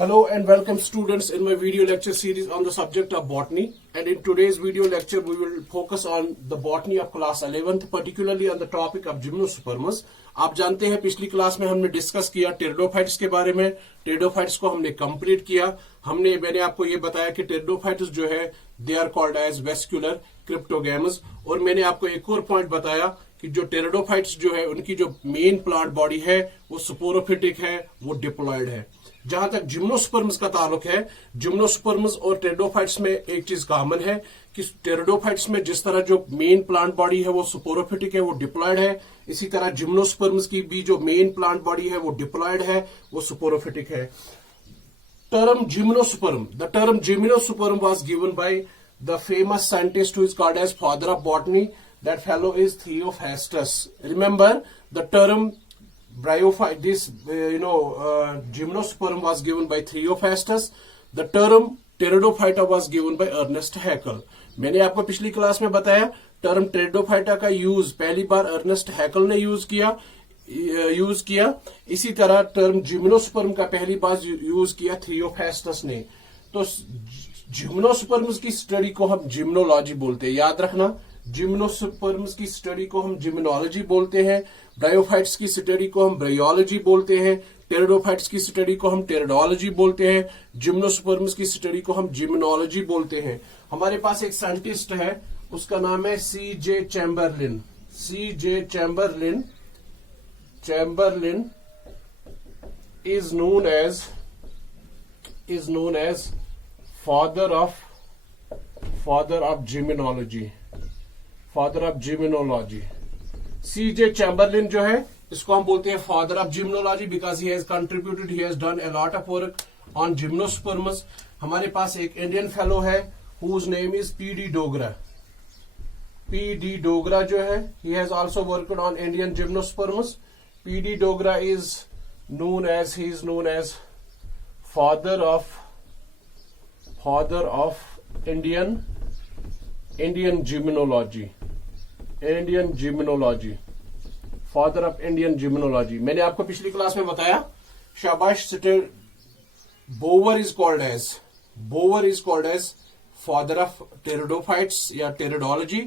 Hello and welcome students in my video lecture series on the subject of botany, and in today's video lecture we will focus on the botany of class 11th, particularly on the topic of gymnosperms. आप जानते हैं पिछली class में हमने discuss किया pteridophytes के बारे में। टेरिडोफाइट्स को हमने कंप्लीट किया। मैंने आपको ये बताया कि टेरिडोफाइट्स जो है they are called as vascular cryptogams, और मैंने आपको एक और पॉइंट बताया कि जो टेरिडोफाइट्स जो है उनकी जो मेन प्लांट बॉडी है वो स्पोरोफिटिक है, वो डिप्लॉयड है। जहां तक जिम्नोस्पर्म्स का ताल्लुक है, जिम्नोस्पर्म्स और टेरिडोफाइट्स में एक चीज कॉमन है कि टेरिडोफाइट्स में जिस तरह जो मेन प्लांट बॉडी है वो स्पोरोफिटिक है, वो डिप्लॉयड है, इसी तरह जिम्नोस्पर्म्स की भी जो मेन प्लांट बॉडी है वो डिप्लॉयड है, वो स्पोरोफिटिक है। Term gymnosperm. The term gymnosperm was given by the famous scientist who is called as father of botany. That fellow is Theophrastus. Remember the term bryophyte. Gymnosperm was given by Theophrastus. The term pteridophyta was given by Ernest Haeckel. मैंने आपको पिछली class में बताया term pteridophyta का use पहली बार Ernest हैकल ने use किया। इसी तरह टर्म जिम्नोस्पर्म का पहली बार यूज किया थियोफैस्टस ने। तो जिम्नोस्पर्म्स की स्टडी को हम जिम्नोलॉजी बोलते हैं, याद रखना। जिम्नोस्पर्म्स की स्टडी को हम जिम्नोलॉजी बोलते हैं, ब्रायोफाइट्स की स्टडी को हम ब्रायोलॉजी बोलते हैं, टेरिडोफाइट्स की स्टडी को हम टेरिडोलॉजी बोलते हैं, जिम्नोस्पर्म्स की स्टडी को हम जिम्नोलॉजी बोलते हैं। हमारे पास एक साइंटिस्ट है, उसका नाम है C.J. Chamberlain. C.J. Chamberlain is known as father of gymnology. C.J. Chamberlain जो है इसको हम बोलते हैं father of gymnology because he has done a lot of work on gymnosperms. हमारे पास एक इंडियन फेलो है whose name is P.D. Dogra. P.D. Dogra जो है he has also worked on Indian gymnosperms. P.D. Dogra is known as father of Indian gymnology. Father of Indian gymnology. मैंने आपको पिछली class में बताया शाबाश Bower is called as father of pteridophytes या pteridology.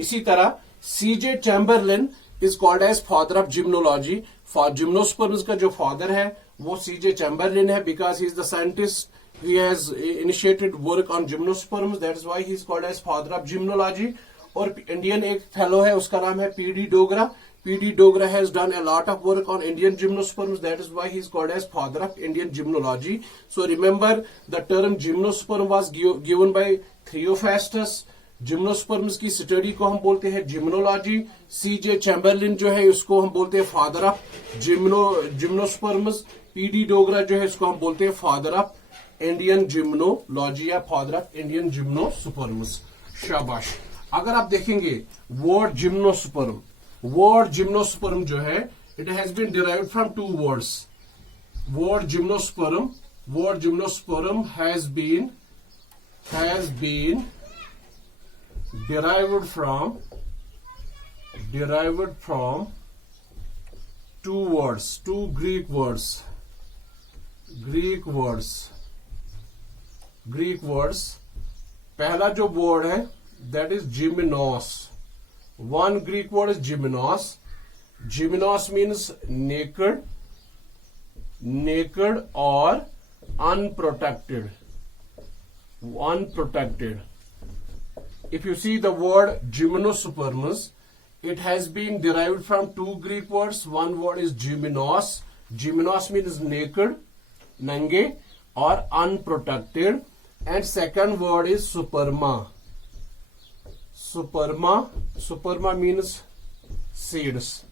इसी तरह C.J. Chamberlain is called as father of gymnology. Gymnosperms का जो फादर है वो C.J. Chamberlain है because he is the scientist. He has initiated work on gymnosperms. That is why he is called as father of gymnology. और Indian एक fellow है, उसका नाम है P.D. Dogra. P.D. Dogra has done a lot of work on Indian gymnosperms. That is why he is called as father of Indian gymnology. So remember the term gymnosperm was given by Theophrastus. Gymnosperms की study को हम बोलते हैं जिम्नोलॉजी। C.J. Chamberlain जो है उसको हम बोलते हैं father of gymnosperms. P.D. Dogra जो है इसको हम बोलते हैं फादर ऑफ इंडियन जिम्नोलॉजी या फादर ऑफ इंडियन जिम्नोस्पर्म्स। शाबाश। अगर आप देखेंगे वर्ड जिम्नोस्पर्म जो है it has been derived from two words. Word gymnosperm has been derived from two Greek words. पहला जो वर्ड है that is gymnos. One Greek word is gymnos. Gymnos means naked or unprotected. If you see the word gymnosperms, it has been derived from two Greek words. One word is gymnos. Gymnos means naked, nange or unprotected. And second word is superma. Superma means seeds.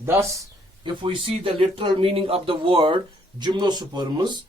Thus, if we see the literal meaning of the word gymnosperms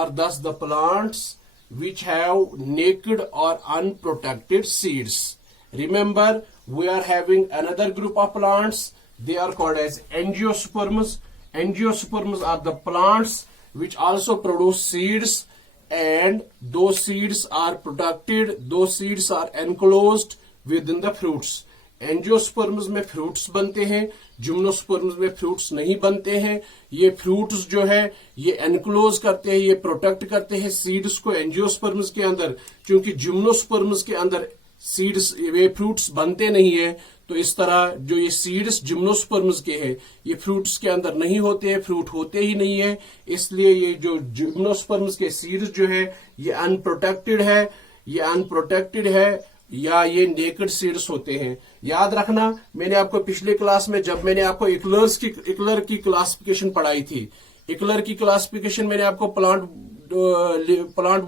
are thus the plants which have naked or unprotected seeds. Remember, we are having another group of plants. They are called as angiosperms. Angiosperms are the plants which also produce seeds, and those seeds are protected. Those seeds are enclosed within the fruits. Angiosperms में fruits बनते हैं, gymnosperms में fruits नहीं बनते हैं। ये fruits जो है ये एनक्लोज करते हैं, ये प्रोटेक्ट करते हैं सीड्स को एंजियोस्पर्म्स के अंदर। क्योंकि जिम्नोस्पर्म्स के अंदर सीड्स ये फ्रूट्स बनते नहीं है, तो इस तरह जो ये सीड्स जिम्नोस्पर्म्स के हैं ये फ्रूट्स के अंदर नहीं होते हैं, फ्रूट होते ही नहीं है। इसलिए ये जो जिम्नोस्पर्म्स के सीड्स जो है ये अनप्रोटेक्टेड है, ये अनप्रोटेक्टेड है या ये नेकेड सीड्स होते हैं। याद रखना, मैंने आपको पिछले क्लास में जब मैंने आपको इक्लर की क्लासिफिकेशन पढ़ाई थी, इक्लर की क्लासिफिकेशन मैंने आपको प्लांट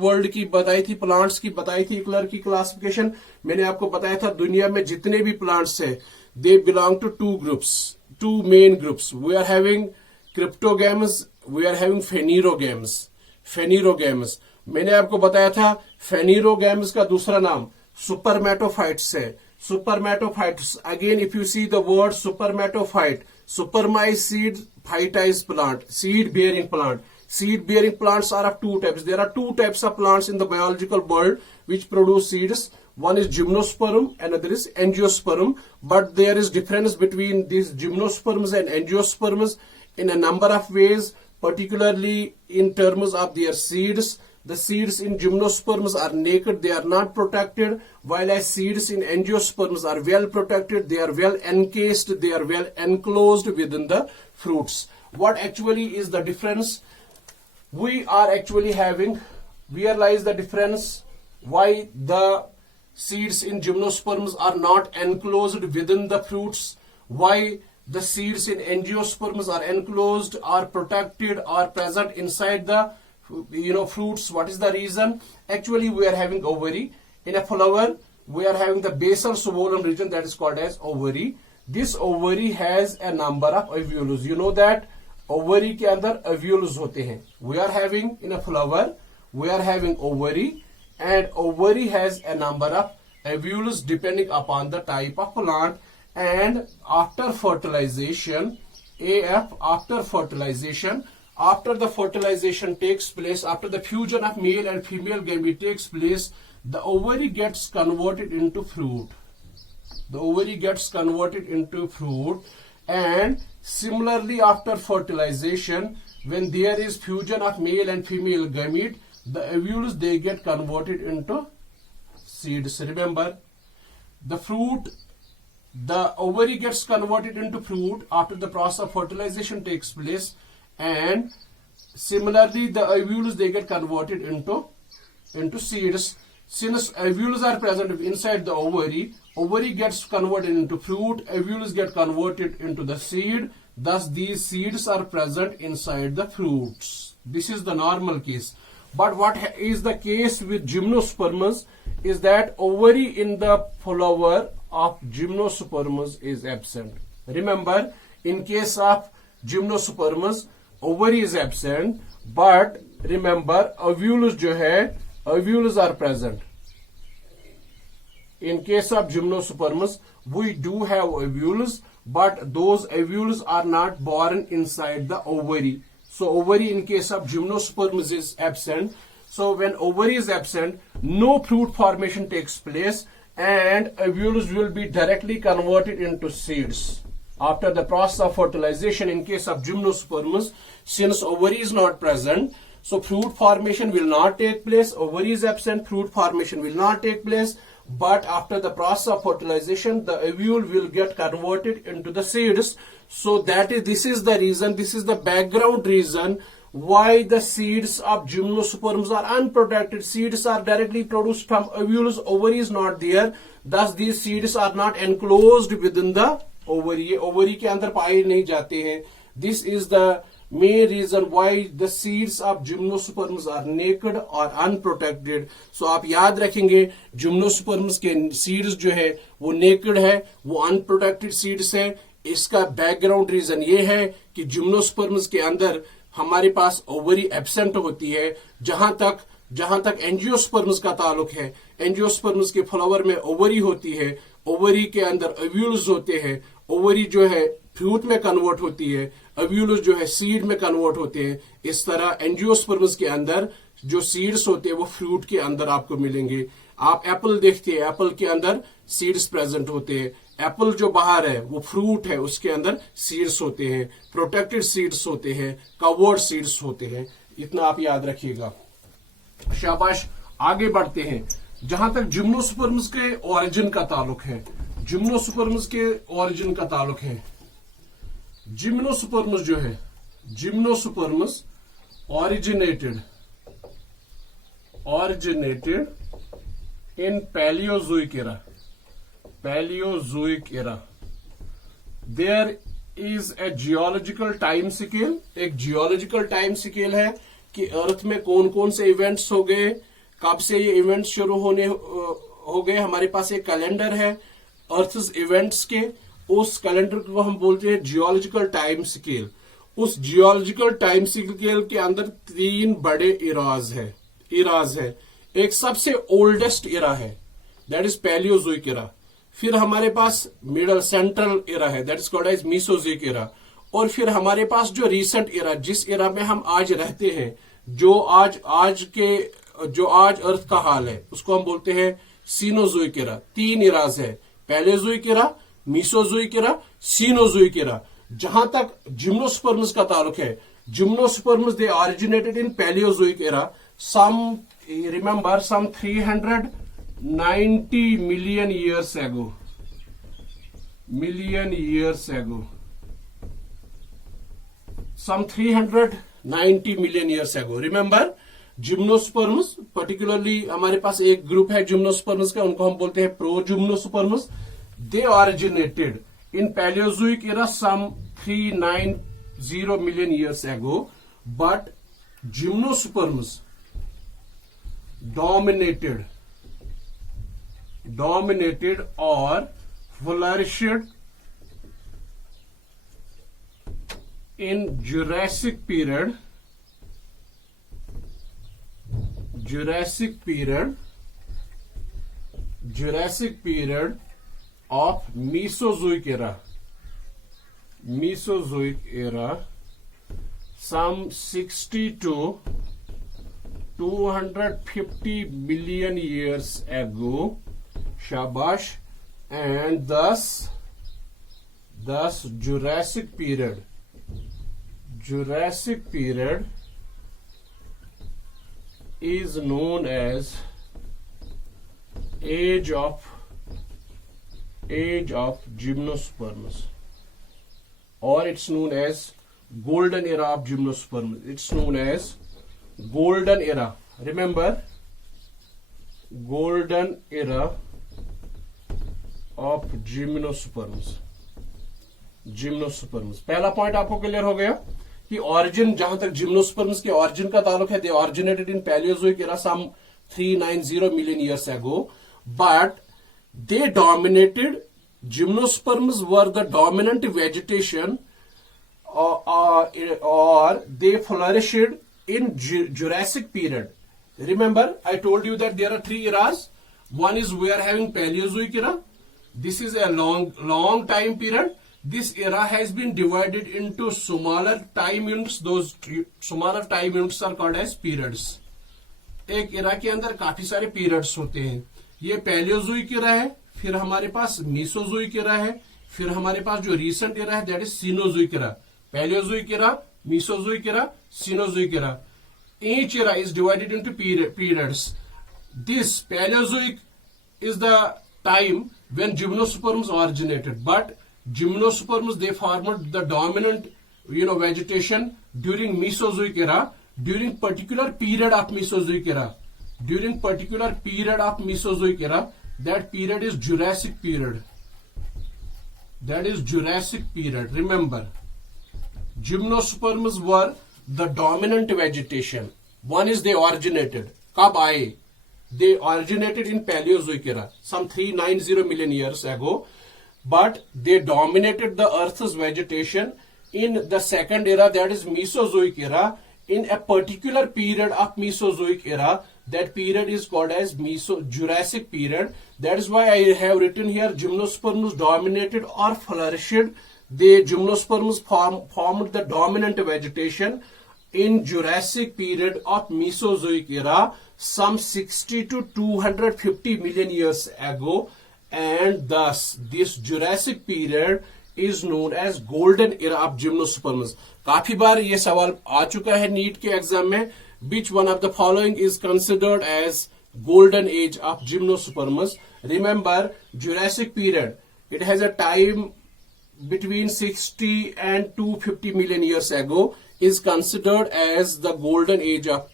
वर्ल्ड की बताई थी, प्लांट्स की बताई थी। इक्लर की क्लासिफिकेशन मैंने आपको बताया था दुनिया में जितने भी प्लांट्स है they belong to two groups, two main groups. We are having cryptogams, we are having phanerogams. Phanerogams मैंने आपको बताया था, फेनिरोगैम्स का दूसरा नाम सुपरमेटोफाइट्स है। Spermatophytes, again if you see the word spermatophyte, superma is seed, phyta is plant, seed bearing plant. Seed bearing plants are of two types. There are two types of plants in the biological world which produce seeds. One is gymnosperm, another is angiosperm. But there is difference between these gymnosperms and angiosperms in a number of ways, particularly in terms of their seeds. The seeds in gymnosperms are naked, they are not protected, while as seeds in angiosperms are well protected, they are well encased, they are well enclosed within the fruits. What actually is the difference? We are actually having, realize the difference why the seeds in gymnosperms are not enclosed within the fruits, why the seeds in angiosperms are enclosed, are protected, are present inside the fruits. What is the reason? Actually, we are having ovary. In a flower, we are having the basal swollen region that is called as ovary. This ovary has a number of ovules. You know that ovary के अंदर ovules होते हैं. We are having in a flower, we are having ovary, and ovary has a number of ovules depending upon the type of plant. And after fertilization, after the fertilization takes place, after the fusion of male and female gamete takes place, the ovary gets converted into fruit. The ovary gets converted into fruit, and similarly after fertilization, when there is fusion of male and female gamete, the ovules they get converted into seeds. Remember, the ovary gets converted into fruit after the process of fertilization takes place, and similarly the ovules they get converted into seeds. Since ovules are present inside the ovary gets converted into fruit, ovules get converted into the seed, thus these seeds are present inside the fruits. This is the normal case. But what is the case with gymnosperms is that ovary in the flower of gymnosperms is absent. Remember, in case of gymnosperms ovary is absent, but remember ovules जो है ovules are present. In case of gymnosperms we do have ovules, but those ovules are not born inside the ovary. So ovary in case of gymnosperms is absent. So when ovary is absent, no fruit formation takes place, and ovules will be directly converted into seeds. After the process of fertilization, in case of gymnosperms, since ovary is not present, so fruit formation will not take place. Ovary is absent, fruit formation will not take place. But after the process of fertilization, the ovule will get converted into the seeds. So this is the reason, this is the background reason why the seeds of gymnosperms are unprotected. Seeds are directly produced from ovules. Ovary is not there. Thus these seeds are not enclosed within the ovary. ये ovary के अंदर पाए नहीं जाते हैं. This is the main reason why the seeds of gymnosperms are naked or unprotected. So आप याद रखेंगे gymnosperms के seeds जो है वो naked है, वो unprotected seeds है. इसका बैकग्राउंड रीजन ये है कि जिम्नोस्पर्म्स के अंदर हमारे पास ओवरी एब्सेंट होती है. जहां तक एंजियोस्पर्म्स का ताल्लुक है, एंजियोस्पर्म्स के फ्लावर में ओवरी होती है, ओवरी के अंदर ओव्यूल्स होते हैं, ओवरी जो है फ्रूट में कन्वर्ट होती है, ओव्यूल्स जो है सीड में कन्वर्ट होते हैं. इस तरह एंजियोस्पर्म्स के अंदर जो सीड्स होते हैं वो फ्रूट के अंदर आपको मिलेंगे. आप एप्पल देखते हैं, एप्पल के अंदर सीड्स प्रेजेंट होते हैं. एप्पल जो बाहर है वो फ्रूट है, उसके अंदर सीड्स होते हैं, प्रोटेक्टेड सीड्स होते हैं, कवर्ड सीड्स होते हैं। इतना आप याद रखिएगा। शाबाश, आगे बढ़ते हैं। जहां तक जिम्नोस्पर्म्स के ओरिजिन का ताल्लुक है, जिम्नोस्पर्म्स के ओरिजिन का ताल्लुक है, जिम्नोस्पर्म्स जो है, gymnosperms originated in Paleozoic era. Paleozoic era. There is a geological time scale. एक geological time scale है कि अर्थ में कौन कौन से इवेंट्स हो गए, कब से ये इवेंट्स शुरू होने हो गए। हमारे पास एक कैलेंडर है अर्थ इवेंट्स के, उस कैलेंडर को हम बोलते हैं जियोलॉजिकल टाइम स्केल। उस जियोलॉजिकल टाइम स्केल के अंदर 3 बड़े इराज है। एक सबसे ओल्डेस्ट इरा है, दैट इज पैलियोजोइक इरा। फिर हमारे पास मिडल सेंट्रल इरा है, that is called as Mesozoic era. और फिर हमारे पास जो रीसेंट इरा, जिस इरा में हम आज रहते हैं, जो आज अर्थ का हाल है, उसको हम बोलते हैं सीनोजोइक इरा। 3 इराज है, Palaeozoic era, Mesozoic era, Cenozoic इरा। जहां तक जिम्नोस्पर्म्स का ताल्लुक है, gymnosperms they originated in Palaeozoic era, some 390 million years ago. Some 390 million years ago. Remember, gymnosperms, particularly हमारे पास एक ग्रुप है जिम्नोस्पर्म्स का, उनको हम बोलते हैं प्रोजिम्नोस्पर्म्स। दे originated in Paleozoic era some 390 million years ago, but gymnosperms dominated or flourished in Jurassic period of Mesozoic era, some 60 to 250 million years ago. Shabash. And thus Jurassic period is known as age of gymnosperms, or it's known as golden era of gymnosperms. It's known as golden era. Remember, golden era of gymnosperms. पहला point आपको clear हो गया कि origin, जहां तक gymnosperms के origin का ताल्लुक है, they originated in Palaeozoic era some 390 million years ago, but they dominated. Gymnosperms were the dominant vegetation, or they flourished in Jurassic period. Remember, I told you that there are 3 eras. One is we are having Paleozoic era. This is a long time period. This era has been divided into smaller time units. Those smaller time units are called as periods. एक इरा के अंदर काफी सारे periods होते हैं। ये Palaeozoic इरा है, फिर हमारे पास मीसोजोइक इरा है, फिर हमारे पास जो रीसेंट इरा है that is Cenozoic era. Paleozoic era, Mesozoic era, Cenozoic era. Each era is divided into periods. This Paleozoic is the time when gymnosperms originated, but gymnosperms, they formed the dominant vegetation during Mesozoic era. During particular period of Mesozoic era, that period is Jurassic period. Remember, gymnosperms were the dominant vegetation. One is they originated. कब आए? They originated in Paleozoic era, some 390 million years ago, but they dominated the Earth's vegetation in the second era, that is Mesozoic era. In a particular period of Mesozoic era, that period is called as Jurassic period. That is why I have written here gymnosperms dominated or flourished. The gymnosperms formed the dominant vegetation in Jurassic period of Mesozoic era, some 60 to 250 million years ago. and thus this Jurassic period is known as golden era of gymnosperms. काफी बार ये सवाल आ चुका है NEET के exam में. Which one of the following is considered as golden age of gymnosperms? Remember, Jurassic period, it has a time between 60 and 250 million years ago, is considered as the golden age of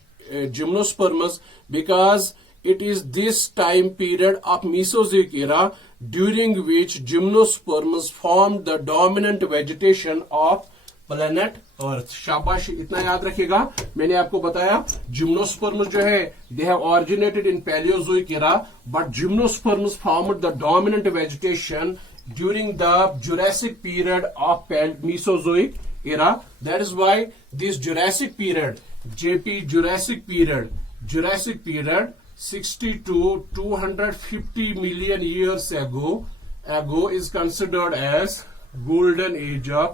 gymnosperms because it is this time period of Mesozoic era during which gymnosperms formed the dominant vegetation of planet Earth. शाबाश, इतना याद रखिएगा. मैंने आपको बताया gymnosperms जो है they have originated in Paleozoic era, but gymnosperms formed the dominant vegetation during the Jurassic period of Mesozoic era. That is why this Jurassic period, Jurassic period 60 to 250 million years ago is considered as golden era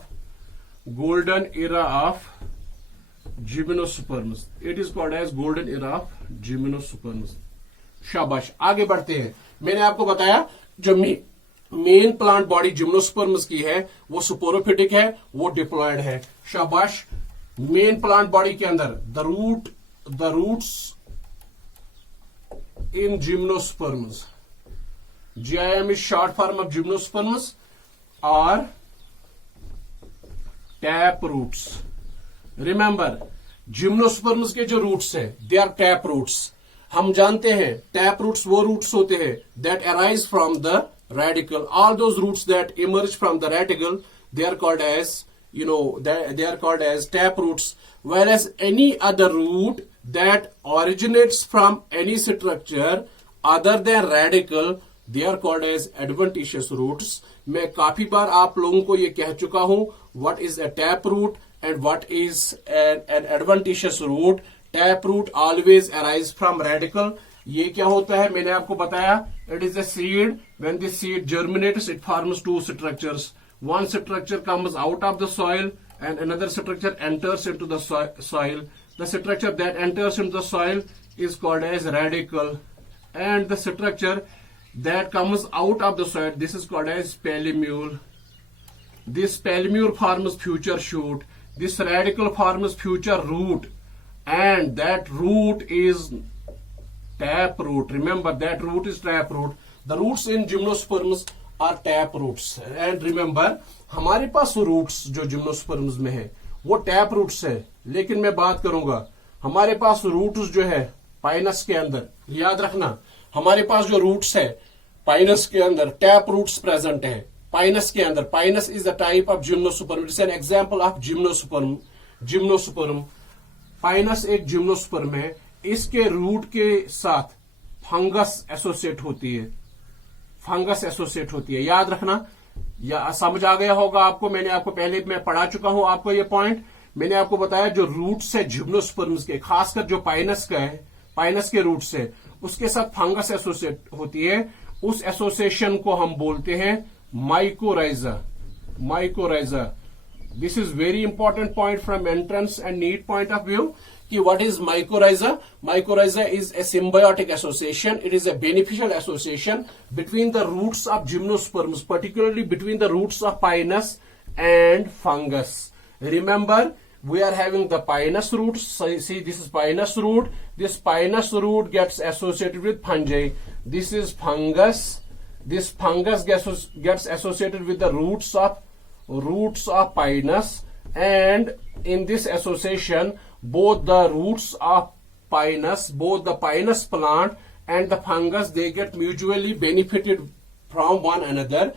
of gymnosperms. It is called as golden era of gymnosperms. शाबाश, आगे बढ़ते हैं. मैंने आपको बताया जो main plant body gymnosperms की है वो स्पोरोफिटिक है, वो डिप्लॉयड है. शाबाश. मेन प्लांट बॉडी के अंदर the roots in gymnosperms. GIM is short form of gymnosperms or tap roots. Remember, gymnosperms के जो roots है they are tap roots. हम जानते हैं tap roots वो roots होते हैं that arise from the radicle. All those roots that emerge from the radicle, they are called as, they are called as tap roots. Whereas any other root that originates from any structure other than radicle, they are called as adventitious roots. मैं काफी बार आप लोगों को ये कह चुका हूं what is a tap root and what is an adventitious root. Tap root always arise from radicle. ये क्या होता है मैंने आपको बताया. It is a seed. When the seed germinates, it forms two structures. One structure comes out of the soil and another structure enters into the soil. The structure that enters into the soil is called as radicle, and the structure that comes out of the soil, this is called as palmule. This palmule forms future shoot. This radicle forms future root, and that root is tap root. Remember, that root is tap root. The roots in gymnosperms are tap roots. And remember, हमारे पास roots जो gymnosperms में है वो tap roots है. लेकिन मैं बात करूंगा हमारे पास रूट्स जो है पाइनस के अंदर. याद रखना, हमारे पास जो रूट्स है पाइनस के अंदर टैप रूट्स प्रेजेंट है. पाइनस के अंदर, Pinus is the type of gymnosperm. It's an example of gymnosperm. Pinus एक जिम्नोस्पर्म है. इसके रूट के साथ फंगस एसोसिएट होती है. याद रखना, या समझ आ गया होगा आपको. मैंने आपको पहले मैं पढ़ा चुका हूं आपको ये पॉइंट. मैंने आपको बताया जो रूट्स है जिम्नोस्पर्म्स के, खासकर जो पाइनस का है, पाइनस के रूट्स है, उसके साथ फंगस एसोसिएट होती है. उस एसोसिएशन को हम बोलते हैं mycorrhiza. This is very important point from entrance and NEET point of view कि what is mycorrhiza. Mycorrhiza is a symbiotic association. It is a beneficial association between the roots of gymnosperms, particularly between the roots of pinus and fungus. Remember, we are having the pinus roots. See, this is pinus root. This pinus root gets associated with fungi. This is fungus. This fungus gets associated with the roots of pinus, and in this association, both the roots of pinus, both the pinus plant and the fungus, they get mutually benefited from one another.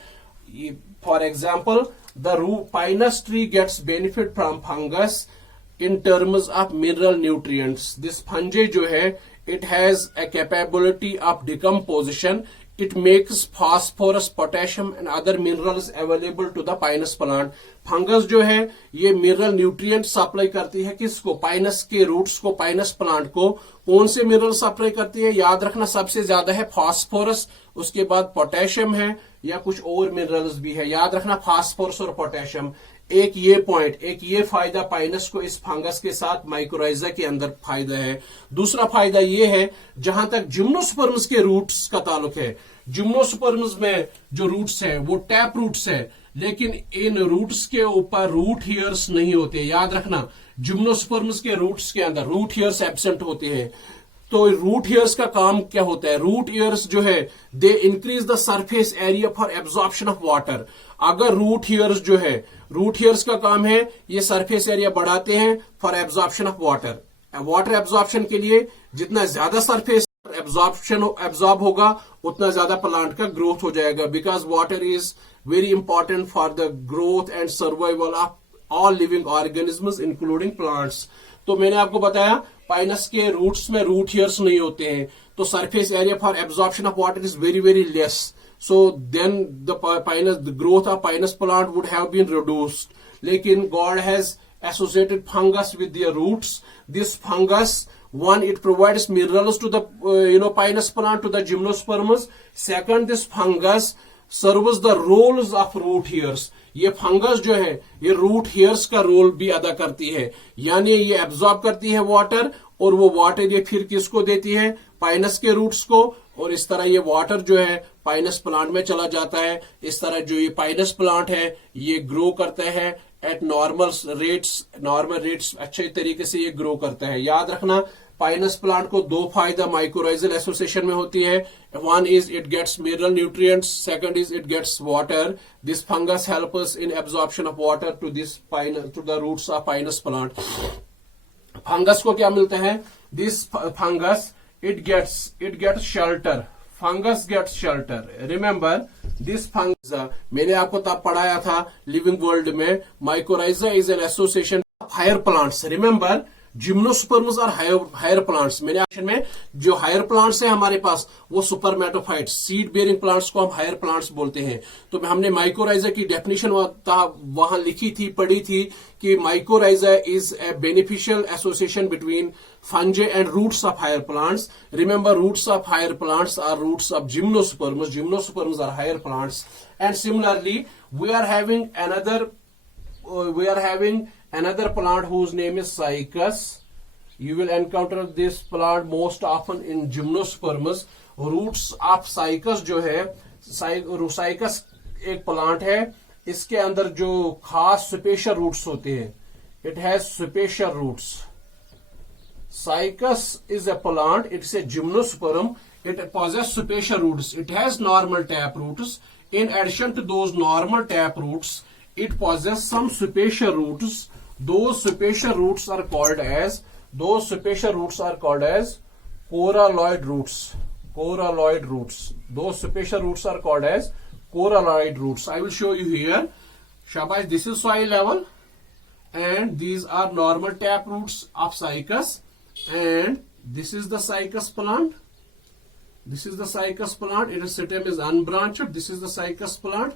For example, the pinus tree gets benefit from fungus in terms of mineral nutrients. This fungi जो है, it has a capability of decomposition. It makes phosphorus, potassium and other minerals available to the pinus plant. Fungus जो है ये mineral nutrient supply करती है किसको? Pinus के roots को, पाइनस प्लांट को. कौन से मिनरल सप्लाई करती है? याद रखना, सबसे ज्यादा है फास्फोरस, उसके बाद पोटेशियम है, या कुछ और मिनरल्स भी है. याद रखना, फास्फोरस और पोटेशियम. एक ये फायदा पाइनस को इस फंगस के साथ माइकोराइजा के अंदर फायदा है। दूसरा फायदा ये है, जहां तक जिम्नोस्पर्म्स के रूट्स का ताल्लुक है, जिम्नोस्पर्म्स में जो रूट्स है वो टैप रूट्स है, लेकिन इन रूट्स के ऊपर रूट हेयर्स नहीं होते। याद रखना, जिम्नोस्पर्म्स के रूट्स के अंदर रूट हेयर्स एब्सेंट होते हैं। तो रूट हेयर्स का काम क्या होता है? रूट हेयर्स जो है they increase the surface area for absorption of water. अगर रूट हेयर्स जो है, रूट हेयर्स का काम है ये सरफेस एरिया बढ़ाते हैं for absorption of water. Water absorption के लिए जितना ज्यादा सरफेस एब्जॉर्ब होगा उतना ज्यादा प्लांट का ग्रोथ हो जाएगा, because water is very important for the growth and survival of all living organisms including plants. तो मैंने आपको बताया पाइनस के रूट्स में रूट हेयर्स नहीं होते हैं, तो surface area for absorption of water is very very less. So then the growth of pinus plant would have been reduced. लेकिन God has associated fungus with their roots. This fungus, one, it provides minerals to the pinus plant, to the gymnosperms. Second, this fungus serves the roles of root hairs. ये fungus जो है ये root hairs का role भी अदा करती है, यानी ये एब्जॉर्ब करती है वाटर, और वो वाटर ये फिर किसको देती है? पाइनस के रूट्स को, और इस तरह ये वाटर जो है पाइनस प्लांट में चला जाता है। इस तरह जो ये पाइनस प्लांट है ये ग्रो करता है एट नॉर्मल रेट्स अच्छे तरीके से ये ग्रो करता है। याद रखना, पाइनस प्लांट को दो फायदा माइकोराइजल एसोसिएशन में होती है। One is it gets mineral nutrients, second is it gets water. This fungus help us in absorption of water to the roots of Pinus plant. Fungus को क्या मिलता है? This fungus it gets shelter. Fungus gets shelter. Remember this fungus, मैंने आपको तब पढ़ाया था living world में, mycorrhiza is an association of higher plants. Remember, gymnosperms और हायर प्लांट्स। मैंने एक्शन में जो हायर प्लांट्स है हमारे पास वो सुपरमेटोफाइट्स, सीड बेयरिंग प्लांट्स को हम हायर प्लांट्स बोलते हैं। तो हमने माइकोराइजा की डेफिनेशन वहां लिखी थी, पढ़ी थी कि mycorrhiza is a beneficial association between fungi and roots of higher plants. Remember, roots of higher plants are roots of gymnosperms. Gymnosperms are higher plants. And similarly, we are having another plant whose name is Cycas. You will encounter this plant most often in gymnosperms. Roots of Cycas जो है, Cycas एक plant है, इसके अंदर जो खास सुपेशियर roots होते हैं, it has superficial roots. Cycas is a plant, it's a gymnosperm, it possesses superficial roots, it has normal tap roots. In addition to those normal tap roots, it possesses some superficial roots. Those superficial roots are called as coralloid roots. Coralloid roots. Those superficial roots are called as coralloid roots. I will show you here. Shabash, this is soil level, and these are normal tap roots of Cycas. And this is the Cycas plant. This is the Cycas plant. Its stem is unbranched. This is the Cycas plant.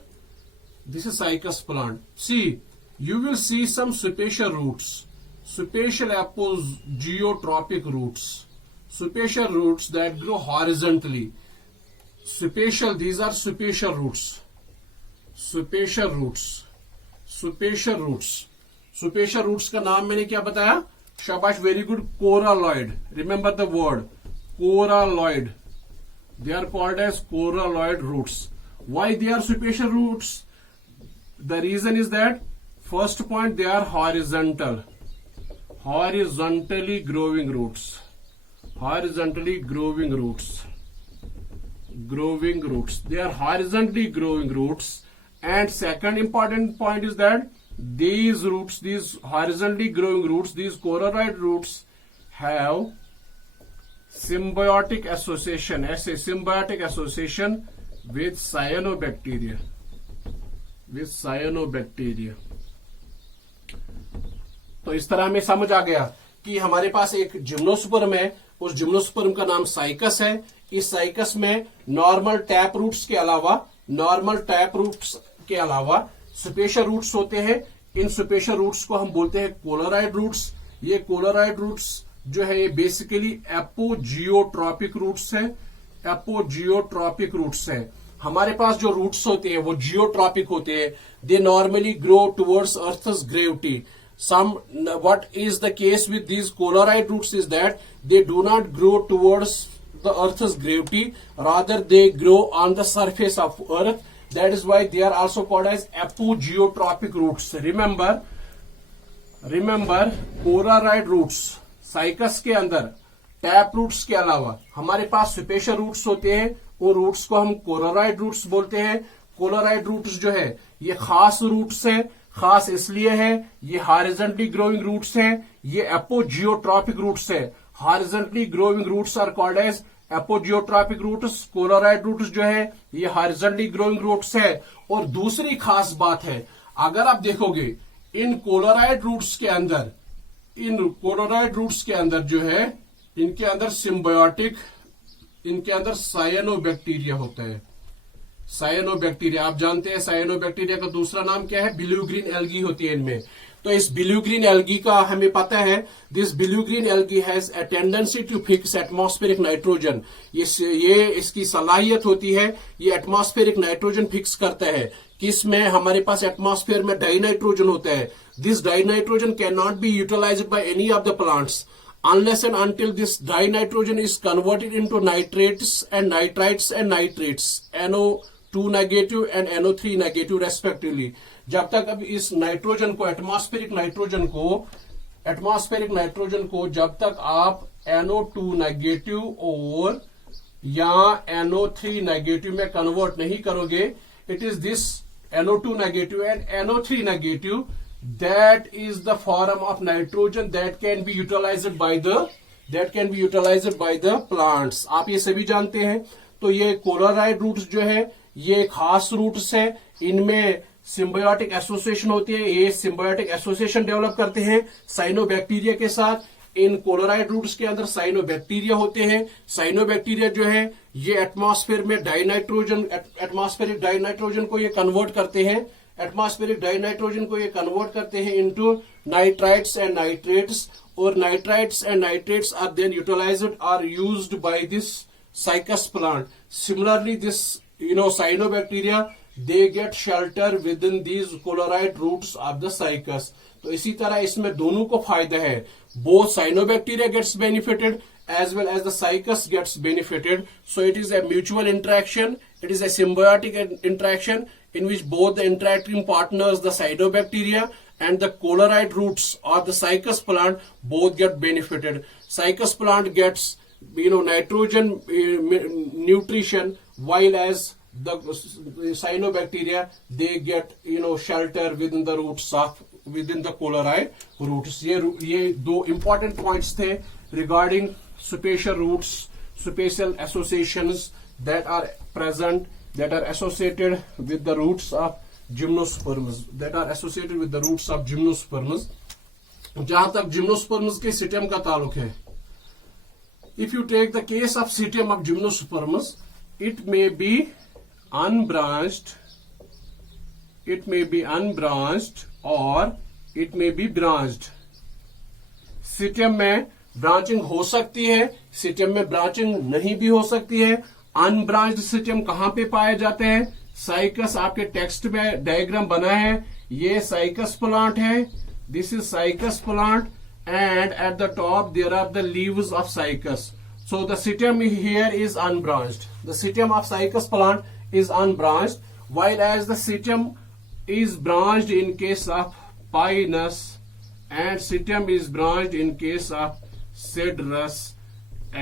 This is Cycas plant. See, you will see some superficial roots, superficial apogeotropic roots, superficial roots that grow horizontally. Superficial, these are superficial roots. Superficial roots. Superficial roots. Superficial roots का नाम मैंने क्या बताया? Shabash, very good. Coralloid. Remember the word coralloid. They are called as coralloid roots. Why they are superficial roots? The reason is that first point, they are horizontal, horizontally growing roots, horizontally growing roots, growing roots. They are horizontally growing roots. And second important point is that these roots, these horizontally growing roots, these coralloid roots have symbiotic association, symbiotic association with cyanobacteria, तो इस तरह हमें समझ आ गया कि हमारे पास एक gymnosperm है, उस जिम्नोस्पर्म का नाम साइकस है। इस साइकस में नॉर्मल टैप रूट्स के अलावा सुपेशियल रूट्स होते हैं। इन सुपेशियल रूट्स को हम बोलते हैं कोलराइड रूट्स। ये कोलराइड रूट्स जो है ये बेसिकली एपोजियोट्रॉपिक रूट्स है, एपोजियोट्रॉपिक रूट्स है। हमारे पास जो रूट्स होते हैं वो जियोट्रॉपिक होते हैं, they normally grow towards earth's gravity. What is the case with these colarite roots is that they do not grow towards the earth's gravity, rather they grow on the surface of earth. That is why they are also called as apogeotropic roots. Remember colarite roots cycas के अंदर tap roots के अलावा हमारे पास सुपेशियल roots होते हैं. वो roots को हम कोलाराइड रूट्स बोलते हैं. कोलाराइड रूट्स जो है ये खास रूट्स है. खास इसलिए है ये हॉरिजॉन्टली ग्रोइंग रूट्स हैं. ये एपोजियोट्रॉपिक रूट्स है. Horizontally growing roots are called as apogeotropic roots. Coralloid roots जो है ये हॉरिजॉन्टली ग्रोइंग रूट्स है. और दूसरी खास बात है, अगर आप देखोगे इन कोलाराइड रूट्स के अंदर जो है इनके अंदर सिम्बायोटिक, इनके अंदर साइनोबैक्टीरिया होता है. साइनोबैक्टीरिया आप जानते हैं, साइनोबैक्टीरिया का दूसरा नाम क्या है? ब्लू ग्रीन एल्गी होती है इनमें. तो इस ब्लू ग्रीन एल्गी का हमें पता है, this blue green algae has a tendency to fix atmospheric nitrogen. ये इसकी सलाहियत होती है, ये एटमॉस्फेरिक नाइट्रोजन फिक्स करता है. किसमें? हमारे पास एटमॉस्फेयर में डाइनाइट्रोजन होता है. This dinitrogen can not be utilized by any of the plants unless and until this dinitrogen is converted into nitrates and nitrites and nitrates, NO2 negative and NO3 negative respectively. जब तक अब इस nitrogen को, atmospheric nitrogen को जब तक आप NO2 negative और या NO3 नेगेटिव में कन्वर्ट नहीं करोगे, it is this NO2 negative and NO3 negative that is the form of nitrogen that can be utilized by the plants. आप ये सभी जानते हैं. तो ये कोलाराइड रूट्स जो है ये खास रूट्स है. इनमें सिम्बायोटिक एसोसिएशन होती है. ये सिम्बायोटिक एसोसिएशन डेवलप करते हैं साइनोबैक्टीरिया के साथ. इन कोलाराइड रूट्स के अंदर साइनोबैक्टीरिया होते हैं. साइनोबैक्टीरिया जो है ये एटमॉस्फेयर में एटमॉस्फेरिक डाइनाइट्रोजन को ये कन्वर्ट करते हैं. एटमॉस्फेरिक डाइनाइट्रोजन को ये कन्वर्ट करते हैं इनटू नाइट्राइट्स एंड नाइट्रेट्स. और nitrites and nitrates are then utilised are used by this Cycas plant. Similarly this cyanobacteria they get shelter within these coralloid roots of the Cycas. तो इसी तरह इसमें दोनों को फायदा है. Both cyanobacteria gets benefited as well as the cycus gets benefited. So it is a mutual interaction. It is a symbiotic interaction in which both the interacting partners, the cyanobacteria and the colarite roots or the cycus plant, both get benefited. Cycus plant gets nitrogen nutrition, while as the cyanobacteria they get shelter within the roots of within the colarite roots. ये दो important points थे regarding superficial roots, superficial associations that are present, that are associated with the roots of gymnosperms, जहां तक gymnosperms के system का ताल्लुक है, if you take the case of system of gymnosperms, it may be unbranched, or it may be branched. System में branching हो सकती है, सिस्टम में ब्रांचिंग नहीं भी हो सकती है. अनब्रांच्ड सिस्टम कहां पे पाए जाते हैं? साइकस, आपके टेक्स्ट में डायग्राम बना है, ये साइकस प्लांट है. This is Cycas plant and at the top there are the leaves of Cycas. So the system here is unbranched. The system of Cycas plant is unbranched, while as the system is branched in case of pinus and system is branched in case of cedrus,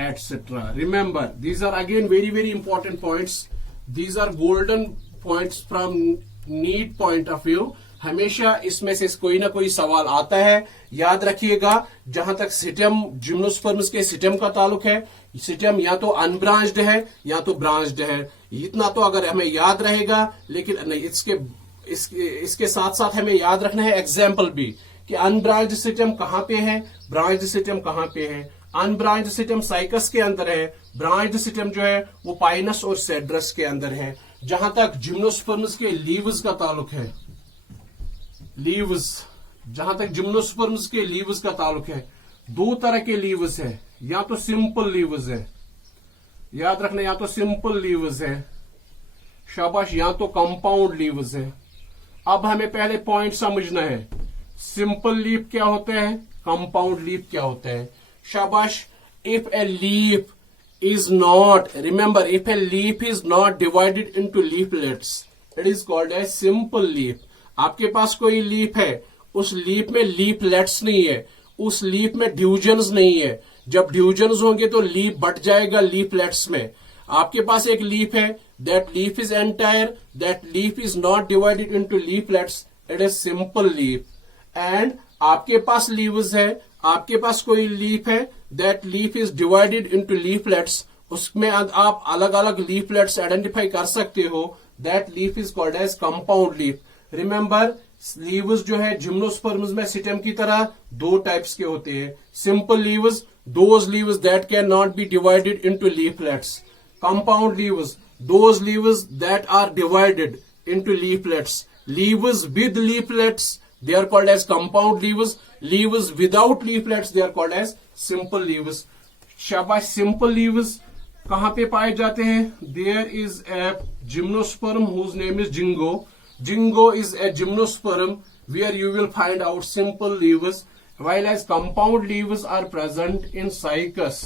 etc. Remember, these are again very very important points. These are golden points from NEET point of view. हमेशा इसमें से कोई ना कोई सवाल आता है. याद रखिएगा, जहां तक सिस्टम जिम्नोस्पर्म्स के सिस्टम का ताल्लुक है, सिस्टम या तो अनब्रांच्ड है या तो ब्रांच्ड है. इतना तो अगर हमें याद रहेगा, लेकिन इसके साथ साथ हमें याद रखना है एग्जाम्पल भी कि अनब्रांच्ड सिस्टम कहां पे है, ब्रांच्ड सिस्टम कहां पे है. अनब्रांच्ड सिस्टम साइकस के अंदर है, ब्रांच्ड सिस्टम जो है वो पाइनस और सेड्रस के अंदर है. जहां तक जिम्नोस्पर्म्स के लीव्स का ताल्लुक है, जहां तक जिम्नोस्पर्म्स के लीव्स का ताल्लुक है, दो तरह के लीव्स है. या तो सिंपल लीव्स है, याद रखना, या तो सिंपल लीव्स है शाबाश, यहां तो कंपाउंड लीव्स है। अब हमें पहले पॉइंट समझना है, सिंपल लीफ क्या होता है, कंपाउंड लीफ क्या होता है। शाबाश, if a leaf is not, remember, if a leaf is not divided into leaflets, it is called as simple leaf. आपके पास कोई लीफ है, उस लीफ में लीफलेट्स नहीं है, उस लीफ में ड्यूजन्स नहीं है। जब ड्यूजन्स होंगे तो लीफ बट जाएगा लीफलेट्स में। आपके पास एक लीफ है, that leaf is entire, that leaf is not divided into leaflets, it is simple leaf. And आपके पास लीव्स है, आपके पास कोई लीफ है, that leaf is divided into leaflets, उसमें आप अलग अलग लीफलेट्स आइडेंटिफाई कर सकते हो, that leaf is called as compound leaf. Remember, leaves जो है जिम्नोस्पर्म्स में सिस्टम की तरह दो टाइप्स के होते हैं। Simple leaves, those leaves that can not be divided into leaflets. Compound leaves, those leaves that are divided into leaflets. Leaves with leaflets, they are called as compound leaves. Leaves without leaflets, they are called as simple leaves. शाबाश, simple leaves कहां पे पाए जाते हैं? There is a gymnosperm whose name is Jingo. Jingo is a gymnosperm where you will find out simple leaves, while as compound leaves are present in Cycas.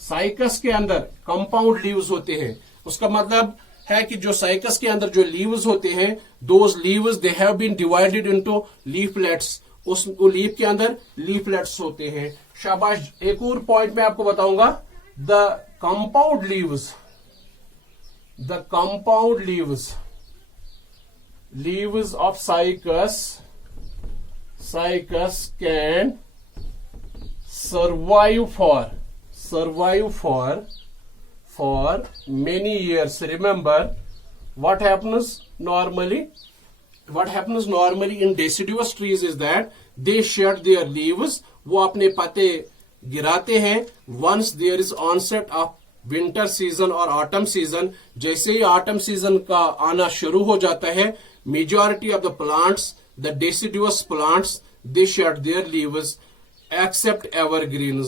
Cycas के अंदर compound leaves होते हैं। उसका मतलब है कि जो साइकस के अंदर जो लीव्स होते हैं, those leaves they have been divided into leaflets, उस लीफ के अंदर लीफलेट्स होते हैं। शाबाश, एक और पॉइंट मैं आपको बताऊंगा, the compound leaves, the compound leaves of cycas can survive for many years. Remember, what happens normally in deciduous trees is that they shed their leaves, वो अपने पत्ते गिराते हैं once there is onset of winter season or autumn season। जैसे ही autumn season का आना शुरू हो जाता है, majority of the plants, the deciduous plants, they shed their leaves except evergreen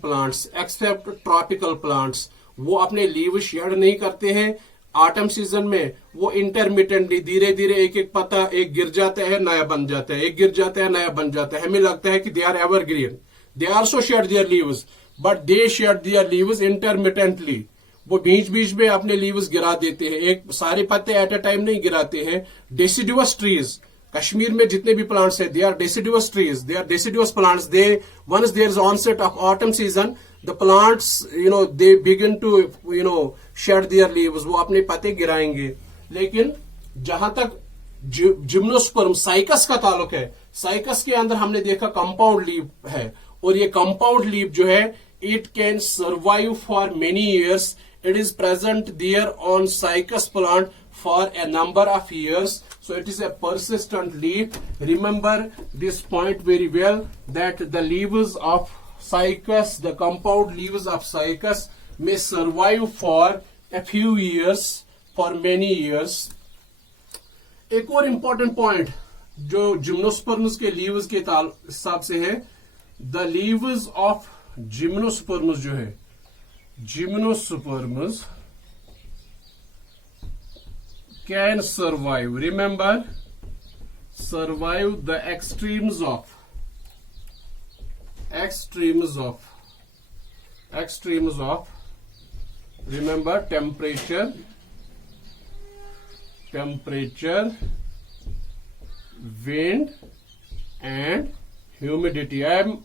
plants, except tropical plants, वो अपने लीव शेड नहीं करते हैं। ऑटम सीजन में वो इंटरमिटेंटली धीरे धीरे एक एक पत्ता, एक गिर जाता है नया बन जाता है, एक गिर जाता है नया बन जाता है। हमें लगता है कि they are evergreen, they also shed their leaves, but they shed their leaves intermittently. वो बीच बीच में अपने लीव्स गिरा देते हैं, एक सारे पत्ते एट अ टाइम नहीं गिराते हैं। डेसिडुअस ट्रीज, कश्मीर में जितने भी प्लांट्स है, they are deciduous trees, they are deciduous plants. They, once there is onset of autumn season, the plants, they begin to, shed their leaves, वो अपने पत्ते गिराएंगे। लेकिन जहां तक जिम्नोस्पर्म साइकस का ताल्लुक है, साइकस के अंदर हमने देखा कंपाउंड लीफ है, और ये कंपाउंड लीफ जो है, it can survive for many years. It is present there on cycas plant for a number of years. So it is a persistent leaf. Remember this point very well, that the leaves of cycas, the compound leaves of cycas may survive for a few years, for many years. एक और important point जो gymnosperms के leaves के हिसाब से है, the leaves of gymnosperms जो है, Gymnosperms can survive. Remember, survive the extremes of remember temperature, wind and humidity. I am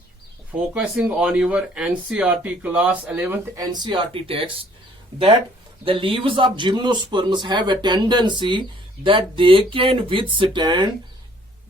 focusing on your NCERT class 11th NCERT text, that the leaves of gymnosperms have a tendency that they can withstand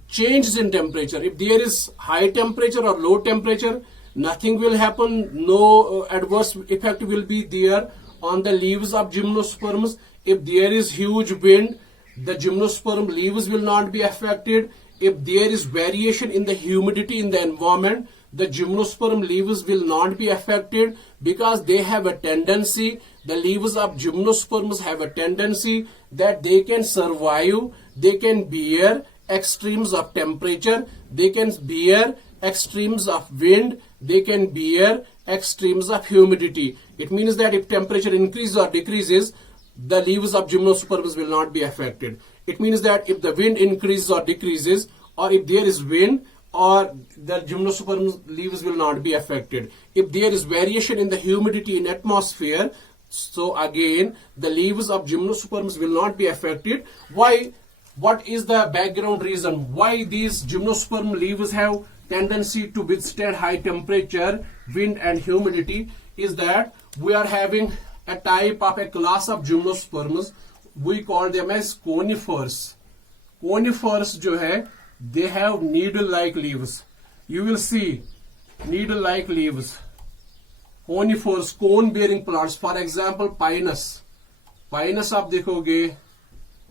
changes in temperature. If there is high temperature or low temperature, nothing will happen, no adverse effect will be there on the leaves of gymnosperms. If there is huge wind, the gymnosperm leaves will not be affected. If there is variation in the humidity in the environment, the gymnosperm leaves will not be affected, because they have a tendency, the leaves of gymnosperms have a tendency that they can survive, they can bear extremes of temperature, they can bear extremes of wind, they can bear extremes of humidity. It means that if temperature increases or decreases, the leaves of gymnosperms will not be affected. It means that if the wind increases or decreases, or if there is wind, or the gymnosperm leaves will not be affected. If there is variation in the humidity in atmosphere, so again the leaves of gymnosperms will not be affected. Why? What is the background reason why these gymnosperm leaves have tendency to withstand high temperature, wind and humidity? Is that we are having a type of a class of gymnosperms, we call them as conifers. Conifers जो है, they have needle-like leaves. You will see needle-like leaves. Conifers, cone-bearing plants. For example, pinus. Pinus आप देखोगे,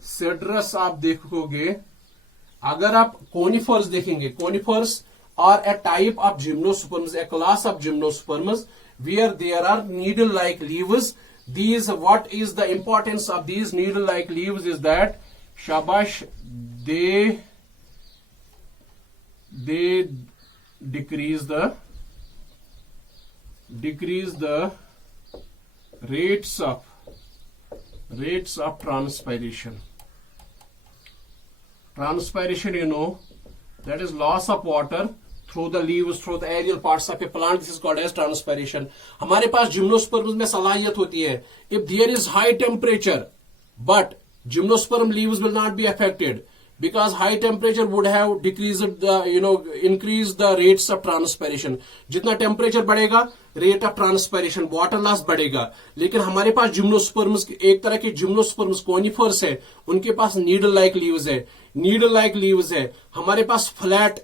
cedrus आप देखोगे. अगर आप conifers देखेंगे, conifers are a type of gymnosperms, a class of gymnosperms where there are needle-like leaves. These, what is the importance of these needle-like leaves is that, shabash, they decrease the rates of transpiration. Transpiration, you know, that is loss of water through the leaves, through the aerial parts of a plant. This is called as transpiration. हमारे पास gymnosperms में सलाहियत होती है. If there is high temperature, but gymnosperm leaves will not be affected because high temperature would have decreased the, increased the rates of transpiration. जितना temperature बढ़ेगा, rate of transpiration, water loss बढ़ेगा. लेकिन हमारे पास gymnosperms, एक तरह के gymnosperms conifers है, उनके पास needle-like leaves है. Needle-like leaves है. हमारे पास flat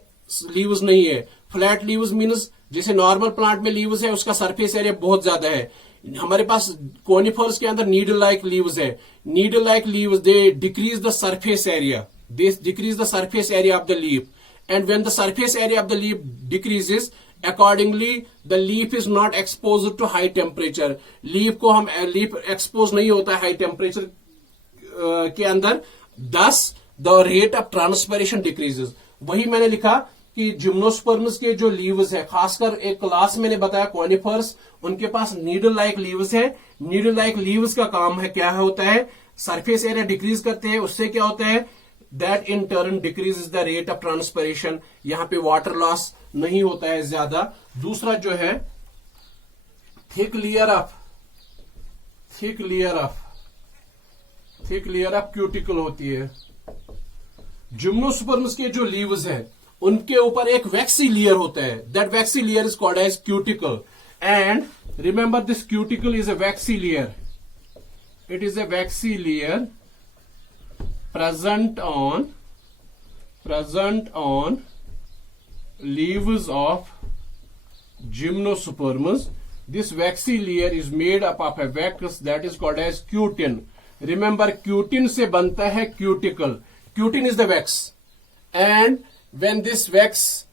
लीव्स नहीं है. फ्लैट लीव्स मीन्स जैसे नॉर्मल प्लांट में लीव्स है, उसका सरफेस एरिया बहुत ज्यादा है. हमारे पास कोनिफर्स के अंदर नीडल लाइक लीव्स है. Needle like leaves they decrease the surface area, they decrease the surface area of the leaf, and when the surface area of the leaf decreases, accordingly the leaf is not exposed to high temperature. Leaf expose नहीं होता है high temperature के अंदर, thus the rate of transpiration decreases. वही मैंने लिखा कि gymnosperms के जो लीव्स है, खासकर एक क्लास मैंने बताया कॉनिफर्स, उनके पास नीडल लाइक लीव्स है. नीडल लाइक लीव्स का काम है, क्या होता है, सरफेस एरिया डिक्रीज करते हैं. उससे क्या होता है, that in turn decrease the rate of transpiration. यहां पे वाटर लॉस नहीं होता है ज्यादा. दूसरा जो है थिक लेयर ऑफ क्यूटिकल होती है. जिम्नोस्पर्म्स के जो लीव्स है उनके ऊपर एक वैक्सी लेयर होता है. That waxy layer is called as cuticle. And remember this cuticle is a waxy layer. It is a waxy layer present on leaves of gymnosperms. This waxy layer is made up of a wax that is called as cutin. Remember, cutin से बनता है cuticle. Cutin is the wax, and when this wax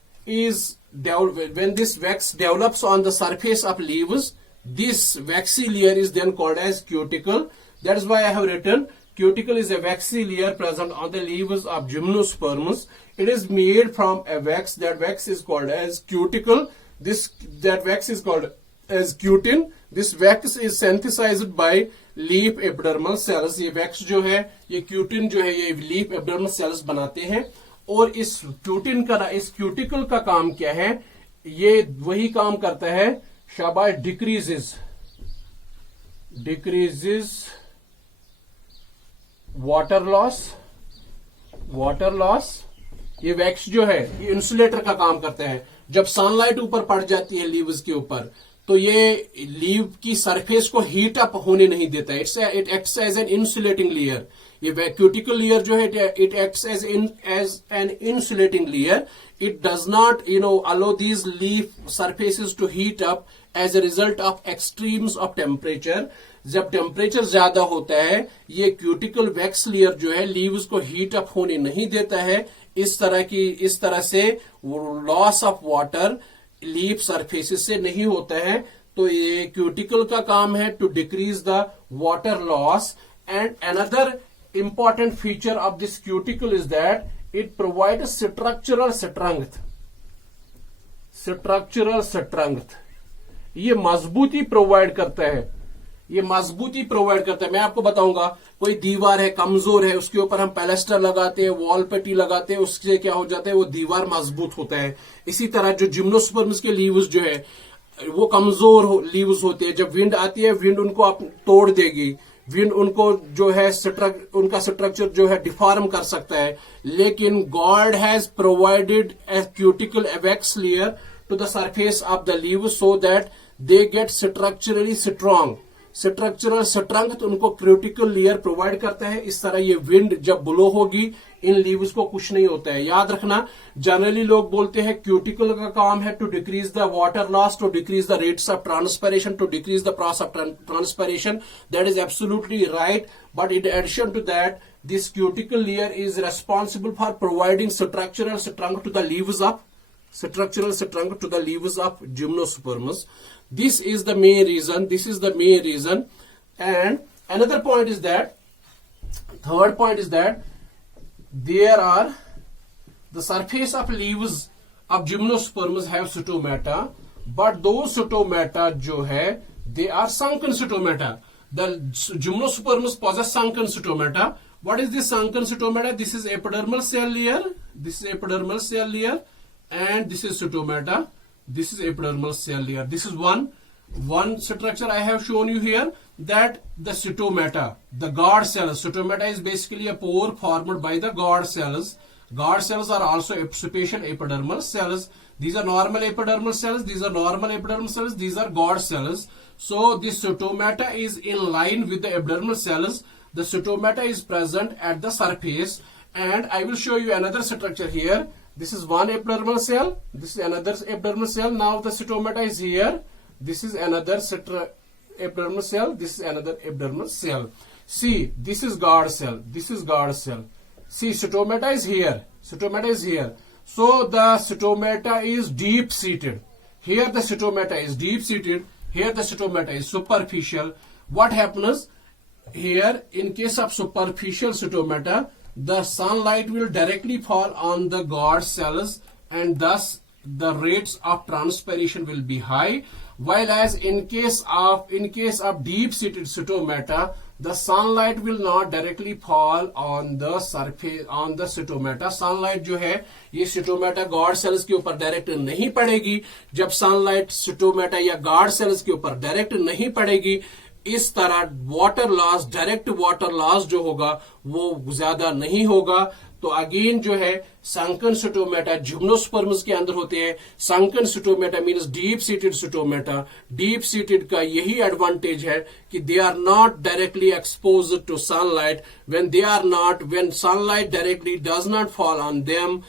develops on the surface of leaves, this waxy layer is then called as cuticle. That is why I have written cuticle is a waxy layer present on the leaves of gymnosperms. It is made from a wax. That wax is called as cuticle. That wax is called as cutin. This wax is synthesized by leaf epidermal cells. ये wax जो है, ये cutin जो है, ये leaf epidermal cells बनाते हैं. और इस cutin का, इस cuticle का काम क्या है, ये वही काम करता है, शाबाश, decreases वाटर लॉस. ये वैक्स जो है ये इंसुलेटर का काम करता है. जब सनलाइट ऊपर पड़ जाती है लीव्स के ऊपर, तो ये लीव की सरफेस को हीट अप होने नहीं देता है. It acts as an insulating layer. ये क्यूटिकल लेयर जो है, it acts as an insulating layer. It does not allow these leaf surfaces to heat up as a result of extremes of temperature. जब temperature ज्यादा होता है, ये cuticle wax layer जो है लीव्स को हीट अप होने नहीं देता है. इस तरह से loss of water leaf surfaces से नहीं होता है. तो ये क्यूटिकल का काम है to decrease the water loss. And another important feature of this cuticle is that it provide structural strength. ये मजबूती प्रोवाइड करता है. ये मजबूती प्रोवाइड करता है। मैं आपको बताऊंगा, कोई दीवार है कमजोर है, उसके ऊपर हम प्लास्टर लगाते हैं, वॉल पट्टी लगाते हैं, उससे क्या हो जाता है, वो दीवार मजबूत होता है। इसी तरह जो जिम्नोस्पर्म्स के लीव्स जो है वो कमजोर लीव्स होते हैं। जब विंड आती है, विंड उनको आप तोड़ देगी, विंड उनको जो है उनका स्ट्रक्चर जो है डिफॉर्म कर सकता है। लेकिन God has provided a cuticle a wax layer to the surface of the leaves so that they get structurally strong. Structural strength उनको क्रिटिकल लेयर प्रोवाइड करता है। इस तरह ये विंड जब ब्लो होगी, इन लीव्स को कुछ नहीं होता है। याद रखना, जनरली लोग बोलते हैं क्यूटिकल का काम है to decrease the water loss, to decrease the rates of transpiration, to decrease the process of transpiration. That is absolutely right, but in addition to that this cuticle layer is responsible for providing structural strength to the leaves of gymnosperms. This is the main reason. And another point is that, third point is that there are the surface of leaves of gymnosperms have stomata, but those stomata जो है they are sunken stomata. The gymnosperms possess sunken stomata. What is this sunken stomata? This is epidermal cell layer, and this is stomata. This is epidermal cell layer. This is one structure I have shown you here, that the stomata, the guard cells. Stomata is basically a pore formed by the guard cells. Guard cells are also special epidermal cells. These are normal epidermal cells. These are guard cells. So this stomata is in line with the epidermal cells. The stomata is present at the surface, and I will show you another structure here. This is one epidermal cell. This is another epidermal cell. Now the stomata is here. This is another epidermal cell. This is another epidermal cell. See, this is guard cell. See, stomata is here. So the stomata is deep seated. Here the stomata is deep seated. Here the stomata is superficial. What happens here in case of superficial stomata? The sunlight will directly fall on the guard cells, and thus the rates of transpiration will be high. While as in case of deep seated stomata, the sunlight will not directly fall on the surface on the stomata. Sunlight जो है ये stomata guard cells के ऊपर direct नहीं पड़ेगी। जब sunlight stomata या guard cells के ऊपर डायरेक्ट नहीं पड़ेगी, इस तरह डायरेक्ट वाटर लॉस जो होगा वो ज्यादा नहीं होगा। तो अगेन जो है संकन स्टोमेटा जिम्नोस्पर्म्स के अंदर होते हैं। Sunken stomata means deep seated stomata. Deep seated का यही एडवांटेज है कि they are not directly exposed to sunlight. When sunlight directly does not fall on them,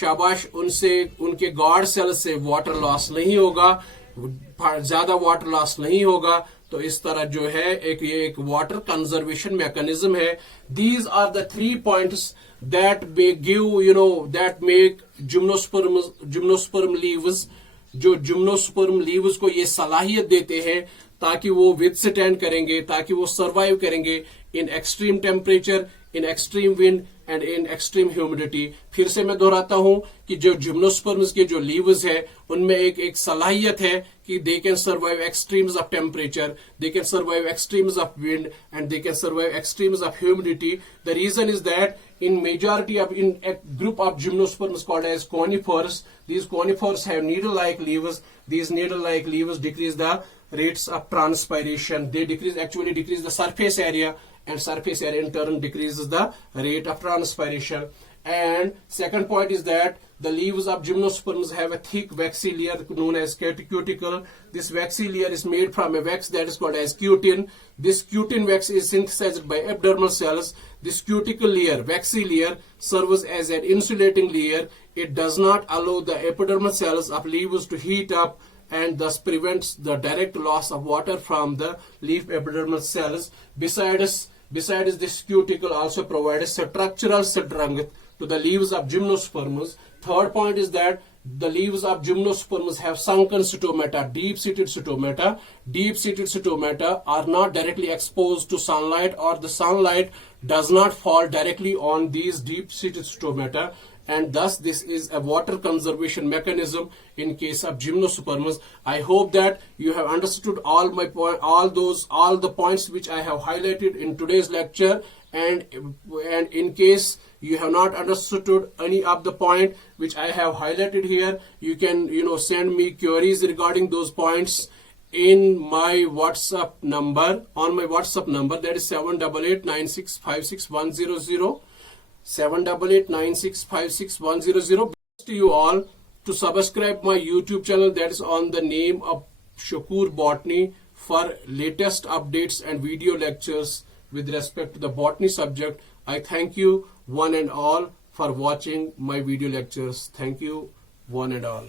शाबाश, उनके गार्ड सेल से वाटर लॉस नहीं होगा, ज्यादा वाटर लॉस नहीं होगा। तो इस तरह जो है एक वाटर कंजर्वेशन मैकेनिज्म है। These are the 3 points that that make gymnosperm leaves, जो जिम्नोस्पर्म लीव्स को ये सलाहियत देते हैं ताकि वो विथस्टैंड करेंगे, ताकि वो सर्वाइव करेंगे in extreme temperature, in extreme wind and in extreme humidity. फिर से मैं दोहराता हूं कि जो जिम्नोस्पर्म्स के जो लीव्स है उनमें एक सलाहियत है कि they can survive extremes of temperature, they can survive extremes of wind, and they can survive extremes of humidity. The reason is that in majority of in a group of gymnosperms called as conifers, these conifers have needle-like leaves. These needle-like leaves decrease the rates of transpiration. They actually decrease the surface area, and surface area in turn decreases the rate of transpiration. And second point is that the leaves of gymnosperms have a thick waxy layer known as cuticle. This waxy layer is made from a wax that is called as cutin. This cutin wax is synthesized by epidermal cells. This cuticle layer, waxy layer, serves as an insulating layer. It does not allow the epidermal cells of leaves to heat up, and thus prevents the direct loss of water from the leaf epidermal cells. Besides, this cuticle also provides structural strength to the leaves of gymnosperms. Third point is that the leaves of gymnosperms have sunken stomata, deep-seated stomata. Deep-seated stomata are not directly exposed to sunlight, or the sunlight does not fall directly on these deep-seated stomata, and thus this is a water conservation mechanism in case of gymnosperms. I hope that you have understood all the points which I have highlighted in today's lecture, and in case you have not understood any of the point which I have highlighted here, you can send me queries regarding those points in my WhatsApp number, that is 7889656 7889656 to you all to subscribe my YouTube channel, that is on the name of Shakur Botany, for latest updates and video lectures with respect to the botany subject. I thank you one and all for watching my video lectures. Thank you one and all.